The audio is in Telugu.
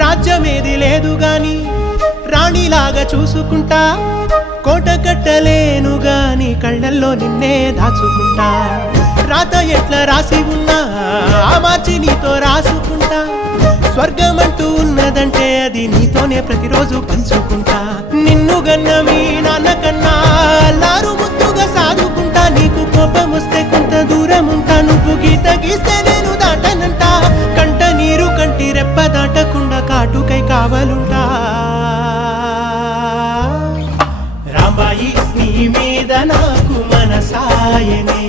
రాజ్యమేది లేదు గాని రాణిలాగా చూసుకుంటా, కోట కట్టలేను గాని కళ్ళల్లో నిన్నే దాచుకుంటా. రాత ఎట్లా రాసి ఉన్నా ఆ మార్చి నీతో రాసుకుంటా. స్వర్గమంటూ ఉన్నదంటే అది నీతోనే ప్రతిరోజు పంచుకుంటా. నిన్ను గన్న మీ నాన్న కన్నా అల్లారు ముద్దుగా సాదుకుంటా. నీకు కోపం వస్తే కొంత దూరం ఉంటా, నువ్వు గీత గీస్తే నేను దాటనంటా. కంట నీరు కంటి రెప్ప దాటకుండా కాటుకై కావలుంటా. రాంబాయి నీ మీద నాకు మనసాయనే.